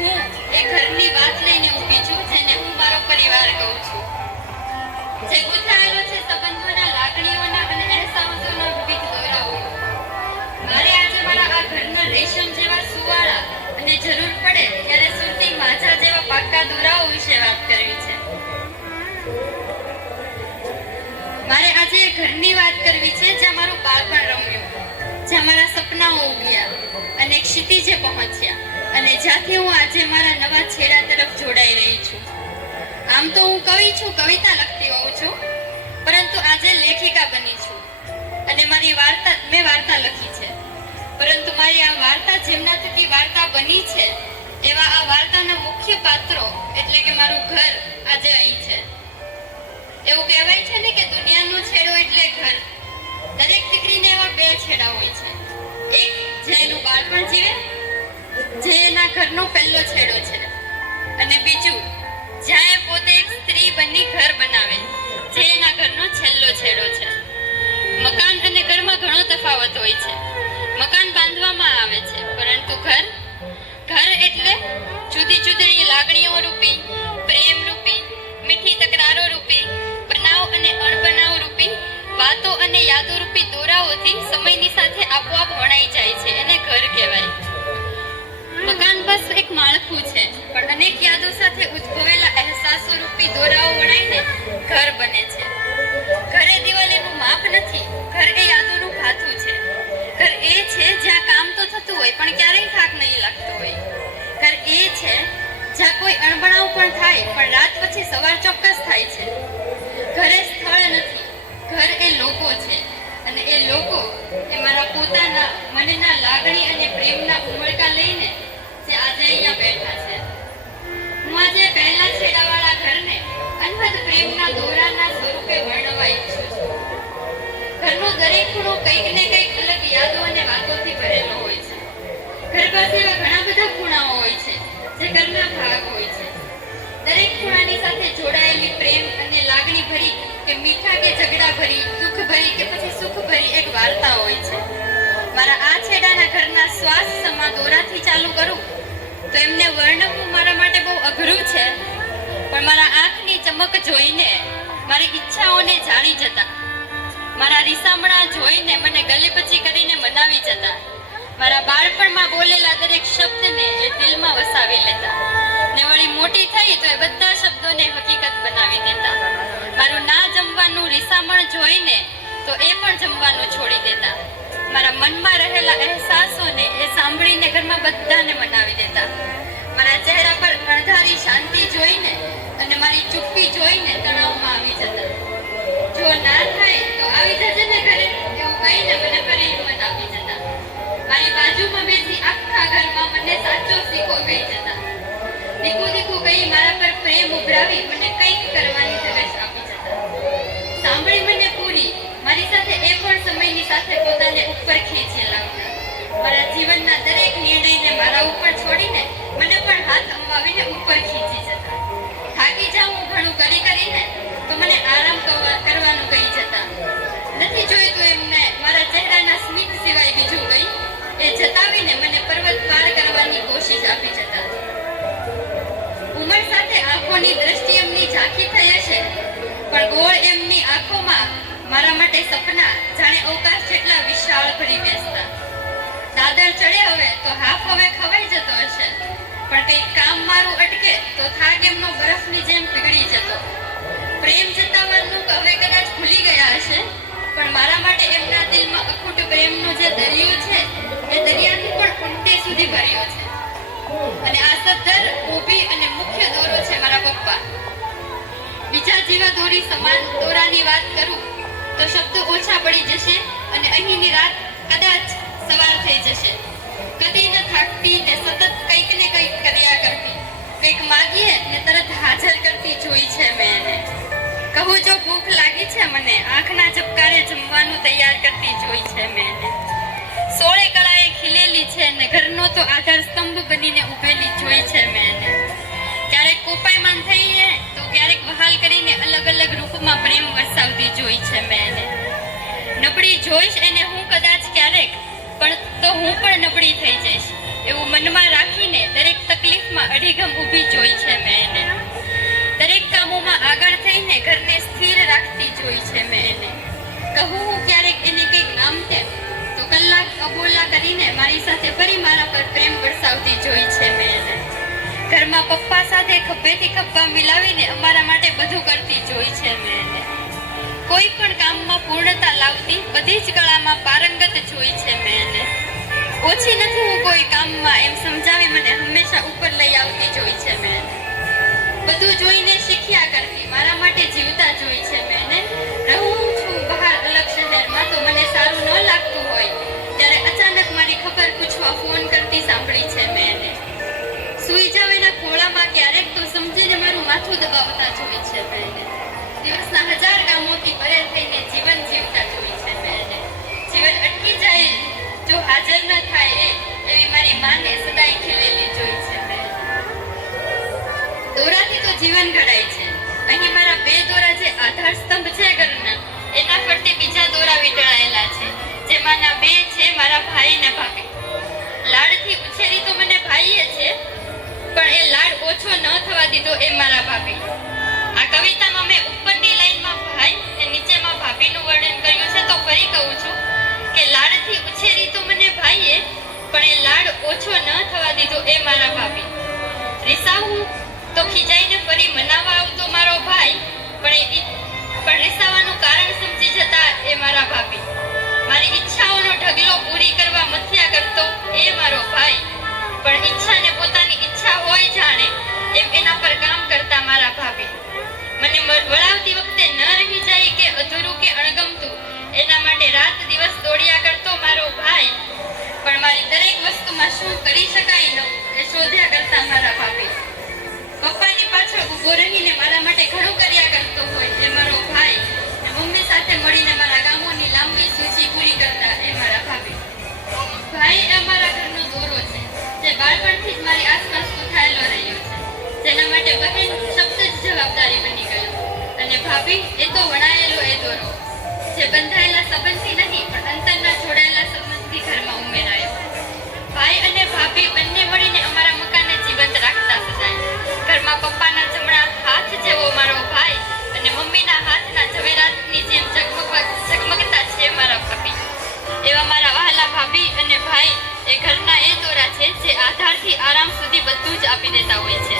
હું એ ઘરની વાત લઈને ઊભી છું, જેને હું મારો પરિવાર કહું છું, જે ગૂંથાયેલો છે સંબંધોના, લાગણીઓના અને અહેસાસોના વિવિધ દોરાઓ. મારે આજે મારા આ ઘરના રેશમ જેવા સુવાળા અને જરૂર પડે ત્યારે સુરતી માજા જેવા પાક્કા દોરાઓ વિશે વાત કરવી છે. મારે આજે ઘરની વાત કરવી છે જ્યાં મારું બાળપણ રમ્યું, જ્યાં મારા સપનાઓ ઉગ્યા અને ક્ષિતિજે પહોંચ્યા, અને જ્યાંથી હું આજે મારા નવા છેડા તરફ જોડાઈ રહી છું. આમ તો હું કવિ છું, કવિતા લખતી હોઉં છું, પરંતુ આજે લેખિકા બની છું અને મેં વાર્તા લખી છે. પરંતુ મારી આ વાર્તા જેમના થકી વાર્તા બની છે એવા આ વાર્તાના મુખ્ય પાત્રો એટલે કે મારું ઘર આજે અહીં છે. એવું કહેવાય છે ને કે દુનિયાનો છેડો એટલે ઘર. દરેક દીકરીને એવા બે છેડા હોય છે. એક જે એનું બાળપણ જીવે, જે એના ઘરનો પહેલો છેડો છે, અને બીજું જ્યાં એ પોતે એક સ્ત્રી બની ઘર બનાવે, જે એના ઘરનો છેલ્લો છેડો છે. મકાન અને ઘરમાં ઘણો તફાવત હોય છે. મકાન બાંધવામાં આવે છે, પરંતુ ઘર એટલે જુદી જુદી લાગણીઓ રૂપી, પ્રેમ રૂપી, મીઠી તકરારો રૂપી, બનાવ અને અણબનાવ રૂપી વાતો અને યાદો રૂપી દોરાઓથી સમયની સાથે આપોઆપ વણાઈ જાય છે. એને ઘર કહેવાય. મકાન બસ એક માળખું છે, પણ અનેક યાદો સાથે ઉદ્ભવેલા અહેસાસો રૂપી દોરાઓ વણાઈને ઘર બને છે. ઘર એ દિવાલીનું માપ નથી, ઘર એ યાદોનું ભાથું છે. ઘર એ છે જ્યાં કામ તો થતું હોય પણ ક્યારેય થાક નહીં લાગતો હોય. ઘર એ છે જ્યાં કોઈ અણબનાવ પણ થાય પણ રાત પછી સવાર ચોક્કસ થાય છે. ઘર એ સ્થળ નથી, ઘર એ લોકો છે, અને એ લોકો એ મારા પોતાના મનના લાગણી અને પ્રેમના ઉમળકા લઈને જે આજે અહીંયા બેઠા છે. હું આજે પહેલા છેડાવાળા ઘરને અનહદ પ્રેમના દોરાના સ્વરૂપે વર્ણવવા ઈચ્છું છું. ઘરનો દરેક ખૂણો કંઈક ને કંઈક અલગ યાદો અને વાતોથી ભરેલો હોય છે. ઘર પાસે એવા ઘણા બધા ખૂણાઓ હોય છે જે ઘરના ભાગ હોય છે. દરેક ખૂણાની સાથે જોડાયેલી પ્રેમ અને લાગણી ભરી કે મીઠા કે ઝઘડા ભરી, દુઃખ ભરી કે પછી સુખ ભરી એક વાર્તા હોય છે. મારા આ છેડાના ઘરના શ્વાસ સમા દોરાથી ચાલુ કરું તો એમને વર્ણવવું મારા માટે બહુ અઘરું છે, પણ મારા આંખની ચમક જોઈને મારી ઈચ્છાઓને જાણી જતા, મારા રીસામણા જોઈને મને ગલીપચી કરીને મનાવી જતા, મારા બાળપણમાં બોલેલા દરેક શબ્દને એ દિલમાં વસાવી લેતા, ને વળી મોટી થઈ તો એ બધા શબ્દોને હકીકત બનાવી દેતા. મારું ના જમવાનું રીસામણ જોઈને તો એ પણ જમવાનું છોડી દેતા. મારા મનમાં રહેલા અહેસાસોને એ સાંભળીને ઘરમાં બધાને મનાવી દેતા. મારા ચહેરા પર અણધારી શાંતિ જોઈને અને મારી ચૂપ્પી જોઈને તણાવમાં આવી જતા. જો ના થાય તો આવી જજે ને ઘરે, એવું કહીને મને ફરી હિંમત આપી જતા. મારી બાજુમાં બેસી આખા ઘરમાં મને સાચો શીખો કહી જતા. દીકું કહી મારા પર પ્રેમ ઉભરાવી મને કંઈક કરવાની ધગશ આપી જતા. સાંભળી મને પૂરી મારી સાથે એ પણ સમયની સાથે પોતાને ઉપર ખેંચી લાવતા. મારા જીવનના દરેક નિર્ણયને મારા ઉપર છોડીને મને પણ હાથ અંબાવીને ઉપર ખીચી જતા. થાકી જાઉં ઘણું કરીને તો મને આરામ કરવાનું કહી જતા. નથી જોઈતું એમને મારા ચહેરાના સ્મિત સિવાય બીજું કંઈ, એ જતાવીને મને પર્વત પાર કરવાની કોશિશ આપી જતા. ઉંમર સાથે આંખોની દ્રષ્ટિ એમની ઝાંખી થઈ હશે, પણ ગોળ એમની આંખોમાં મારા માટે સપના જાણે અવકાશ જેટલા વિશાળ ભરી બેસતા. દાદર ચડે હવે તો હાફ હવે ખવાઈ જતો હશે, પણ કંઈક કામ મારું અટકે તો થાક એમનો બરફની જેમ પીગળી જતો. પ્રેમ જતાવવાનું હવે કદાચ ભૂલી ગયા હશે, પણ મારા માટે એમના દિલમાં અખૂટ પ્રેમનો જે દરિયો છે એ દરિયાથી પણ ઊંડે સુધી ભર્યો છે. અને આ સદ્ધર, ઊભી અને મુખ્ય દોરો છે મારા પપ્પા. બીજા જેવા દોરી સમાન દોરાની વાત કરું તો શબ્દો ઓછા પડી જશે અને અહીંની રાત કદાચ સવાર થઈ જશે. કદી ન થાકતી ને સતત કંઈક ને કંઈક કર્યા કરતી, કંઈક માગીએ ને તરત હાજર કરતી જોઈ છે મેં એને. કહું જો ભૂખ લાગી છે મને, આંખના ઝબકારે જમવાનું તૈયાર કરતી જોઈ છે મેં એને. 16 કળાએ ખીલેલી છે ને ઘરનો તો આધાર સ્તંભ બનીને ઊભેલી જોઈ છે મેં એને. ક્યારેક કોપાયમાન થઈને તો ક્યારેક વહાલ કરીને અલગ અલગ રૂપમાં પ્રેમ વરસાવતી જોઈ છે મેં એને. નબળી જોઈશ એને હું કદાચ ક્યારેક, પણ તો હું પણ નબળી થઈ જઈશ એવું મનમાં રાખીને દરેક તકલીફમાં કામોમાં અડીગમ ઊભી જોઈ છે મેં એને. દરેક કામોમાં આગળ થઈને ઘરને સ્થિર રાખતી જોઈ છે મેં એને. કહું હું ક્યારેક એને કંઈક આમ તેમ તો કલાક અબોલા કરીને મારી સાથે ફરી મારા પર પ્રેમ વરસાવતી જોઈ છે મેં એને. ઘરમાં પપ્પા સાથે ખભેથી ખભા મિલાવીને અમારા માટે બધું કરતી જોઈ છે મેં એને. કોઈ પણ કામમાં પૂર્ણતા લાવતી બધી જ કળામાં પારંગત જોઈ છે મેં એને. ઓછી નથી હું કોઈ કામમાં એમ સમજાવી મને હંમેશા ઉપર લઈ આવતી જોઈ છે મેં એને. બધું જોઈને શીખ્યા કરતી મારા માટે જીવતા જોઈ છે મેં એને. રહું છું બહાર અલગ શહેરમાં તો મને સારું ન લાગતું હોય ત્યારે અચાનક મારી ખબર પૂછવા ફોન કરતી સાંભળી છે મેં એને. સૂઈ જાવ એના ખોળામાં ક્યારેક તો સમજીને મારું માથું દબાવતા જોઈ છે મેં એને. દિવસના 1000 કામોથી પરે થઈને જીવન જીવતા જોઈ છે મેં એને. જીવન અટકી જાય જો હાજર ન થાય એવી મારી માને સદાય ખીલેલી જોઈ છે મેં. દોરાથી તો જીવન ઘડાય છે. અહીં મારા 2 દોરા જે આધાર સ્તંભ છે ઘરના એના ફરતે બીજા દોરા વીંટળાયેલા છે જેમાંના 2 છે મારા ભાઈ અને ભાભી. લાડથી ઉછેરી તો મને ભાઈએ છે પણ એ લાડ ઓછો ન થવા દીધો એ મારા ભાભી. આ કવિતામાં મેં ઉપરની લાઈનમાં ભાઈ અને નીચેમાં ભાભીનું વર્ણન કર્યું છે તો ફરી કહું છું કે લાડથી ઉછેરી તો મને ભાઈએ પણ એ લાડ ઓછો ન થવા દીધો એ મારા ભાભી. રિસાવું તો ખીજાઈને ફરી મનાવવા આવતો મારો ભાઈ પણ રિસાવાનું કારણ સમજી જતા એ મારા ભાભી. મારી ઈચ્છાઓનો ઢગલો પૂરી કરવા મથ્યા કરતો એ મારો ભાઈ પણ ઈચ્છાને પોતાની ઈચ્છા હોય જાણે એમ એના પર કામ કરતા મારા ભાભી. મને વળાવતી વખતે ન રહી જાય કે અધૂરું કે અણગમતું એના માટે રાત દિવસ દોડ્યા કરતો મારો ભાઈ પણ મારી દરેક વસ્તુમાં શું કરી શકાય ન એ શોધ્યા કરતા મારા ભાભી. પપ્પાની પાછળ ઊભો રહીને મારા માટે ઘણું કર્યા કરતો હોય એ મારો ભાઈ ને મમ્મી સાથે મળીને મારા કામોની લાંબી સૂચિ પૂરી કરતા એ મારા ભાભી. ભાઈ એ અમારા ઘરનો દોરો છે જે બાળપણથી જ મારી આસપાસ ગૂંથાયેલો રહ્યો છે જેના માટે બહેન શબ્દ જ જવાબદારી બની ગયો અને ભાભી એ તો વણાયેલો એ દોરો જે બંધાયેલા સંબંધથી નહીં પણ અંતરના જોડાયેલા સંબંધથી ઘરમાં ઉમેરાયો. ભાઈ અને ભાભી બંને મળીને અમારા મકાનને જીવંત રાખતા સદાય. ઘરમાં પપ્પાના જમણા હાથ જેવો મારો ભાઈ અને મમ્મીના હાથના ઝવેરાતની જેમ ઝગમગતા છે મારા ભાભી. એવા મારા વહાલા ભાભી અને ભાઈ એ ઘરના એ દોરા છે જે આધારથી આરામ સુધી બધું જ આપી દેતા હોય છે.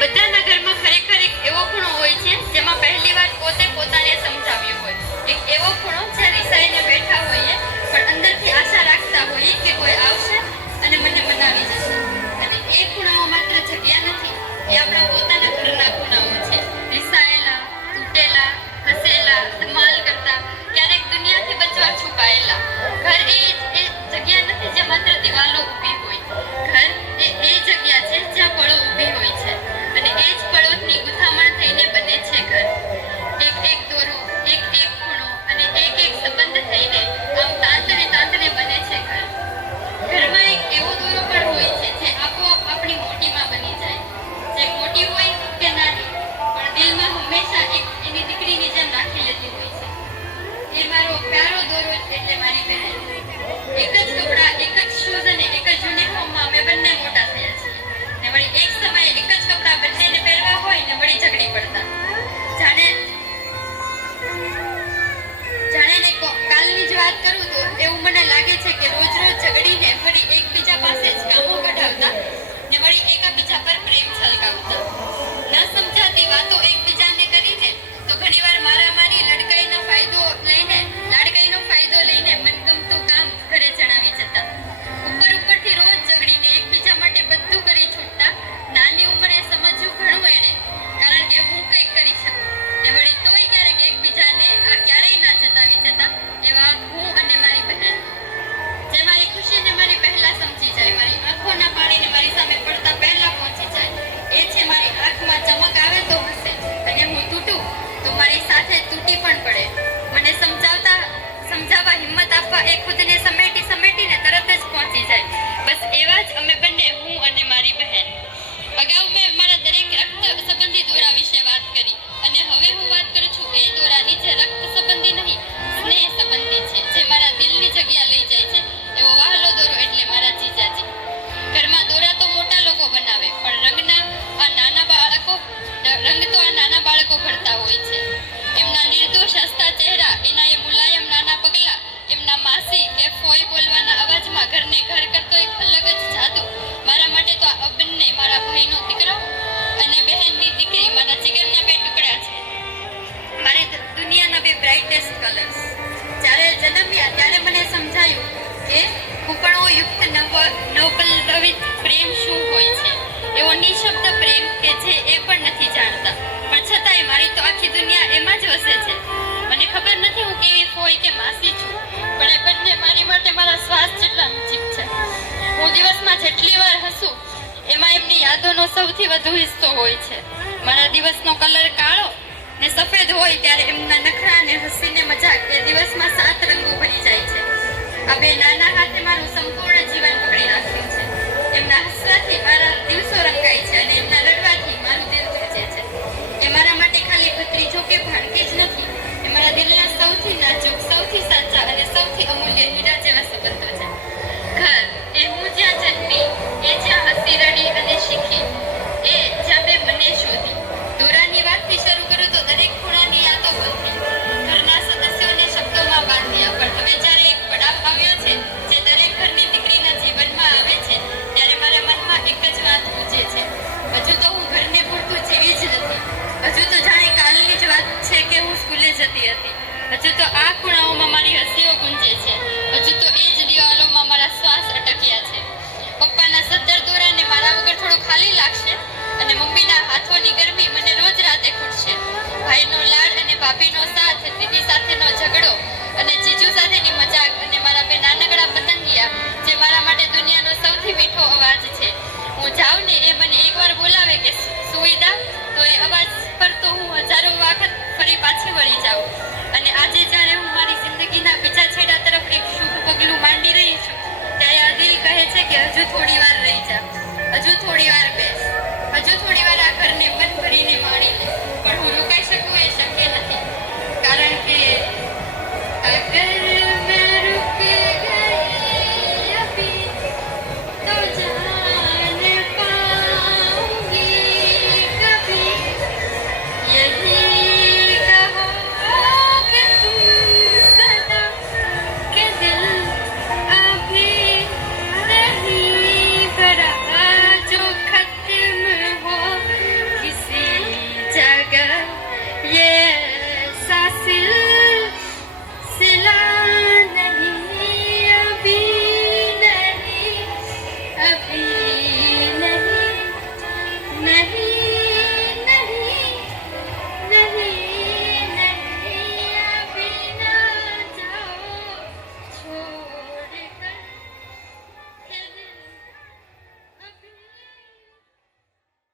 બધાના ઘરમાં ખરેખર એક એવો ખૂણો હોય છે જેમાં પહેલી વાર પોતે પોતાને સમજાવ્યું હોય. એક એવો ખૂણો જ્યાં રિસાઈને બેઠા હોઈએ પણ અંદરથી આશા રાખતા હોઈએ કે કોઈ આવશે અને મને મનાવી જશે. અને એ ખૂણાઓ માત્ર જગ્યા નથી, એ આપણા પોતાના ઘરના ખૂણાઓ છે. રિસાયેલા, તૂટેલા, હસેલા, ધમાલ કરતા, ક્યારેક દુનિયાથી બચવા છુપાયેલા. ઘર એ જગ્યા નથી જ્યાં માત્ર દિવાલો ઊભી હોય. ઘર એ જગ્યા છે જ્યાં પળો ઊભી હોય છે અને એ જ પળોની ગુથામણ થઈને બને છે ઘર. એક એક દોરો, એક એક ખૂણો અને એક એક સંબંધ થઈને આમ તાંતને બને છે ઘર. ઘરમાં એક એવો દોરો પણ હોય છે જે આપોઆપ આપણી મોટીમાં બની જાય. જે મોટી હોય કે નાની પણ દિલમાં હંમેશા એક એની દીકરીની જેમ રાખી લેતી હોય છે. એ મારો પ્યારો દોરો એટલે મારી બહેન. એક જ કપડા, એક જ શૂઝ અને એક જ યુનિફોર્મમાં અમે બંને મોટા થયા છીએ ને વળી એક સમયે એક જ કપડા બંનેને પહેરવા હોય ને વળી ઝઘડી પડતા. જાણે ને કાલની જ વાત કરું તો એવું મને લાગે છે કે રોજ રોજ ઝઘડીને ફરી એકબીજા પાસે જ કામો કઢાવતા ને વળી એકબીજા પર પ્રેમ છલકાવતા. ન સમજાતી વાતો એકબીજાને કરીને તો ઘણીવાર મારામારી લાડકાઈનો ફાયદો લઈને મનગમતું કામ ઘરે જણાવી જતા. ઉપરથી રોજ ઝઘડીને એકબીજા માટે બધું કરી છૂટતા. નાની ઉંમરે સમજ્યું ઘણું એણે કારણ કે હું કંઈક કરી શકું ને વળી તોય ક્યારેક એકબીજાને આ ક્યારેય ના જતાવી જતા. એવા હું અને મારી બહેન જે મારી ખુશીને મારી પહેલા સમજી જાય, મારી આંખોના પાણીને મારી સામે પડતા પહેલા પહોંચી જાય. એ છે મારી આંખમાં ચમક આવે તો હસે અને હું તૂટું તો મારી સાથે તૂટી પણ પડે. મને સમજાવવા હિંમત આપવા એ ખુદને સમેટીને તરત જ પહોંચી જાય. બસ એવા જ અમે બંને, હું અને મારી બહેન. અગાઉ મેં મારા દરેક રક્ત સંબંધી દોરા વિશે વાત કરી અને હવે હું વાત કરું છું એ દોરાની જે રક્ત સંબંધી નહીં, સ્નેહ સંબંધી છે, જે મારા દિલની જગ્યા લઈ જાય છે. એવો વહાલો દોરો એટલે મારા જીજાજી. ઘરમાં દોરા તો મોટા લોકો કલાકો ભરતા હોય છે. એમના નિર્દોષ હસતા ચહેરા, એના એ મુલાયમ નાના પગલા, એમના માસી કે ફોઈ બોલવાના અવાજમાં ઘરને ઘર કરતો એક અલગ જ જાદુ. મારા માટે તો આ બંને મારા ભાઈનો દીકરો અને બહેનની દીકરી મારા જીગરના બે ટુકડા છે. મારી દુનિયાના બે બ્રાઇટેસ્ટ કલર્સ. જ્યારે જન્મ્યા ત્યારે મને સમજાયું કે કુપણો યુક્ત નવપલ્લવિત પ્રેમ શું હોય છે. એવો નિશબ્દ પ્રેમ કે જે એ પણ નથી જાણતા, પણ છતાંય મારી તો આખી દુનિયા એમાં જ વસે છે. મને ખબર નથી હું કેવી ફોઈ કે માસી છું, પણ એ બંને મારી માટે મારા શ્વાસ જેટલા નજીક છે. હું દિવસમાં જેટલી વાર હસું એમાં એમની યાદોનો સૌથી વધુ હિસ્સો હોય છે. મારા દિવસનો કલર કાળો ને સફેદ હોય ત્યારે એમના નખરા અને હસીને મજાક એ દિવસમાં 7 રંગો ભરી જાય છે. આ બે નાના હાથે મારું સંપૂર્ણ જીવન પકડી રાખ્યું છે. એમના હસવાથી મારા દિવસો રંગાય છે અને એમના રડવાથી મારું દિલ ધ્રુજે છે. એ મારા માટે ખાલી ભત્રીજો કે ભાણકી જ નથી, એ મારા દિલના સૌથી નાજુક, સૌથી સાચા અને સૌથી અમૂલ્ય હીરા જેવા સંબંધો છે. ઘર એ હું જ્યાં જન્મી, એ જ્યાં હસી રડી અને શીખી, એ જ્યાં મેં મને શોધી. દોરાની વાતથી શરૂ કરું તો દરેક ખૂણાની યાદો બનતી, ઘરના સદસ્યોને શબ્દોમાં બાંધ્યા. પણ હવે જ્યારે એક પડાવ આવ્યો છે જે દરેક ઘરની દીકરીના જીવનમાં આવે છે, ત્યારે મારા મનમાં એક જ વાત પૂછે છે, હજુ તો હું ઘરને પૂરતું જેવી જ નથી. હજુ તો જાણે કાલની જ વાત છે કે હું સ્કૂલે જતી હતી. હજુ તો આ ખૂણાઓમાં મારી હસીઓ ગુંજે છે. હજુ તો એ જ દિવાલોમાં મારા શ્વાસ અટક્યા છે. પપ્પાના સત્તર દોરાને મારા વગર થોડો ખાલી લાગશે અને મમ્મીના હાથોની ગરમી મને રોજ રાતે ખૂટશે. ભાઈનો લાડ અને ભાભીનો સાથ, દીદી સાથેનો ઝઘડો